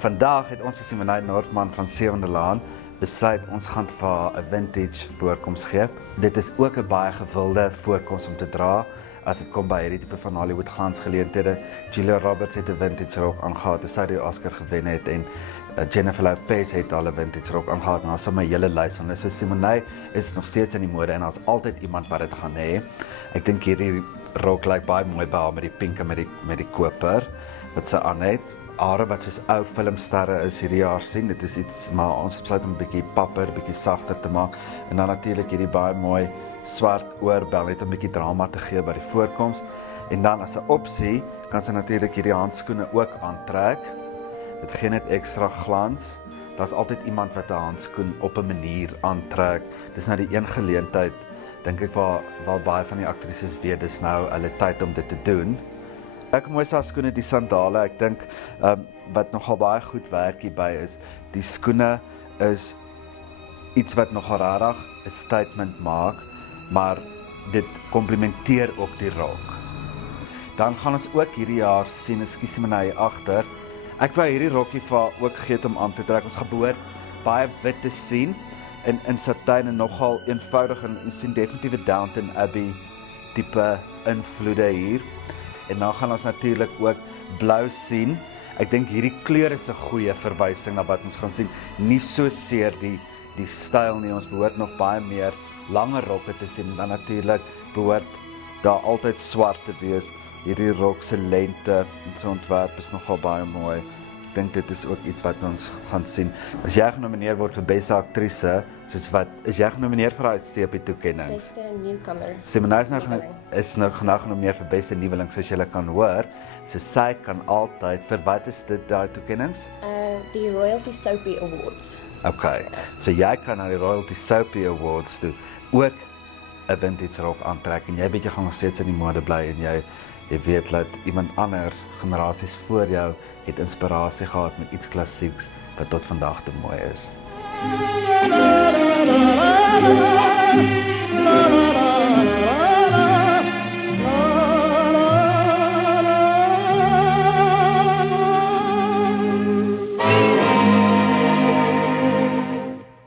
Vandag het ons vir Simonay Northman van 7de Laan besluit ons gaan vir haar 'n vintage voorkoms gee. Dit is ook 'n baie gewilde voorkoms om te dra as dit kom by hierdie tipe van Hollywood glansgeleenthede. Julia Roberts het 'n vintage rok aangehad, toe sy die Oscar gewen het, en Jennifer Lopez het al 'n vintage rok aangehad, en daar is my hele lys van hulle. So Simonay is nog steeds in die mode en daar's altyd iemand wat dit gaan hê. Ek dink hierdie rok lyk baie mooi by haar met die pink en met die koper wat sy aan het. Hare wat soos ou filmsterre is hierdie jaar sien. Dit is iets, maar ons besluit om 'n bietjie papper, bietjie sagter te maak. En dan natuurlik hierdie baie mooi swart oorbel net om 'n bietjie drama te gee by die voorkoms. En dan as 'n opsie kan sy natuurlik hierdie handskoene ook aantrek. Dit gee net ekstra glans. Daar's altyd iemand wat 'n handskoen op 'n manier aantrek. Dis nou die een geleentheid, dink ek, waar baie van die aktrises weet dis nou hulle tyd om dit te doen. Ek mooi sa skoene, die sandale, ek dink wat nogal baie goed werk hierby is, die skoene is iets wat nogal rarig 'n statement maak, maar dit komplementeer ook die rok. Dan gaan ons ook hierdie jaar sien, ekskuus my na hier agter, ek wou hierdie rokkie vir haar ook gee om aan te trek. Ons gaan behoort baie wit te sien, in satijn en nogal eenvoudig, en ons sien definitief Downton Abbey tipe invloede hier. En dan gaan ons natuurlik ook blou sien. Ek dink hierdie kleur is 'n goeie verwysing na wat ons gaan sien. Nie so seer die styl nie, ons behoort nog baie meer langer rokke te sien. Dan natuurlik behoort daar altyd swart te wees. Hierdie rok se lengte en so ontwerp is nogal baie mooi. Ek dink dit is ook iets wat ons gaan sien. As jy genomineer word vir beste aktrise, soos wat is jy genomineer vir daai CP-toekenning? Beste newcomer. Simonay is nou genomineer vir beste nuweling, soos julle kan hoor. So sy kan altyd, vir wat is dit daai toekennings? Die Royalty Soapy Awards. Okay, so jy kan na die Royalty Soapy Awards toe ook 'n vintage rok aantrek, en jy weet jy gaan nog steeds in die mode bly, en jy weet dat iemand anders, generasies voor jou, het inspirasie gehad met iets klassieks wat tot vandag te mooi is.